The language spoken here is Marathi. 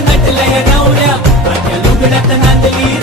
नटलय नवऱ्या माझ्या लुगड्यात नांदली.